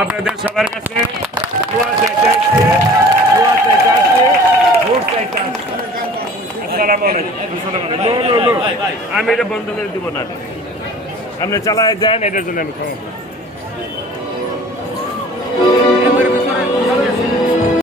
আপনাদের সবার কাছে আমি এটা বন্ধ করে দিব না। আপনি চালায় যান, এটার জন্য আমি ক্ষমা।